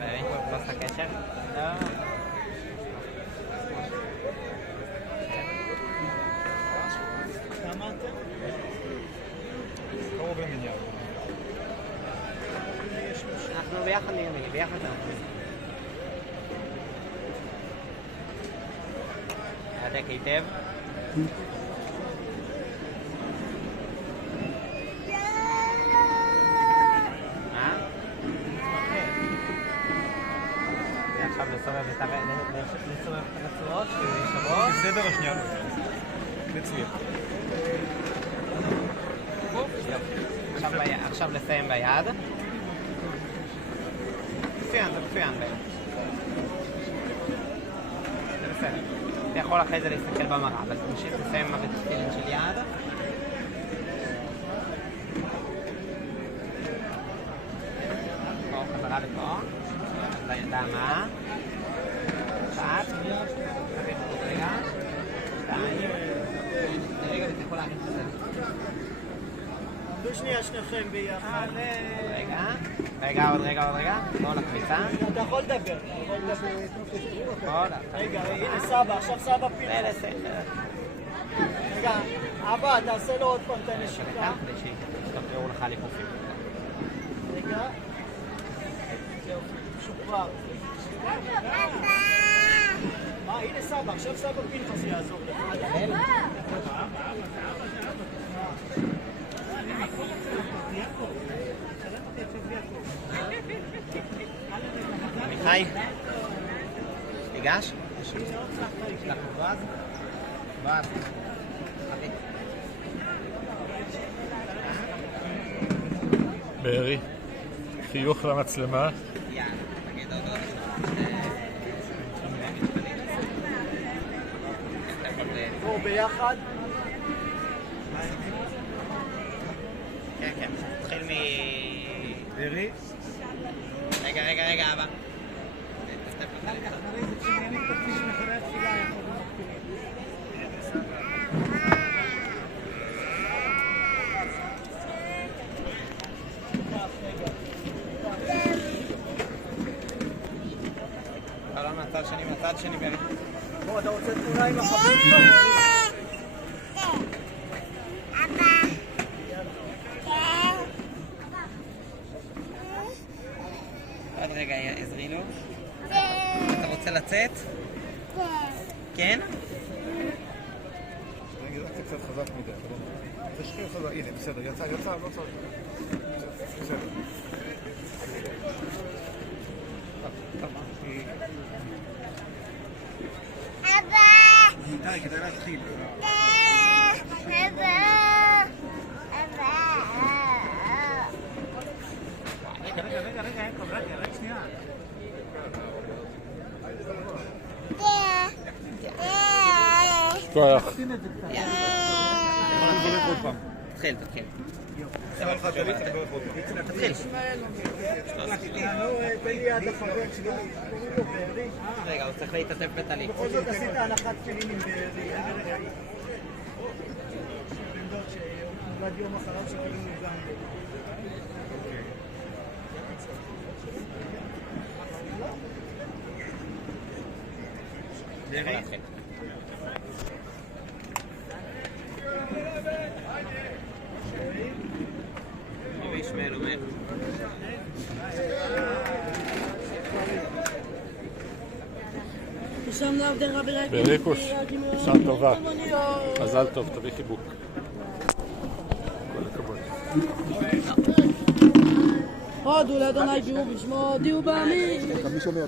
לא עושה קשר? לא. כמה אתם? קרוב למניין. אנחנו ביחד נראה לי, ביחד אנחנו. הדק היטב. עכשיו לסובב את הרצועות שוות. בסדר, השנייה לא. מצוין. עכשיו לסיים ביד. מצוין, זה מצוין. זה בסדר. אתה יכול אחרי זה להסתכל במראה, אבל תמשיך לסיים עם הרצפילין של יד. פה, חזרה לפה. לידמה. אחת. רגע. שתיים. רגע, ותכול להגיד את זה. עמדו שנייה שניכם ביחד. רגע, עוד רגע. בואו לקביצה. אתה יכול לדבר. בואו. רגע, הנה סבא, עכשיו סבא פינה. רגע, אבא, תעשה לו עוד פעם את הנשיקה. כדי שישתפרו לך ליפופים. רגע. זהו, שוחרר. מה, הנה סבא, עכשיו סבא פנחס יעזור לך. עמיחי, ניגש? בועז. בארי, חיוך למצלמה. בואו ביחד. כן, תתחיל בארי. רגע, אבא. לא, מהצד שני בארי. בוא, אתה רוצה תמונה עם החברים שלך? עוד רגע, עזרי לו. אתה רוצה לצאת? כן? רגע, זה קצת חזק מדי. תשחיר חזק, הנה, בסדר, יצא, לא צריך. בסדר. איתי, כדאי להתחיל. רגע, שנייה. כוח. תתחיל. תתחיל. תן לי יד לחבר שלי. רגע, הוא צריך להתעטף בטלי. בכל זאת עשית הנחת תפילין עם בארי. בן-דוד שנולד יום אחריו שכאילו גם בארי. ישמעאל אומר. בריקוש, שעה טובה. מזל טוב, תביא חיבוק. כל הכבוד. הודו לאדוני שהוא בשמו, הודיעו בעמים. מי שומע?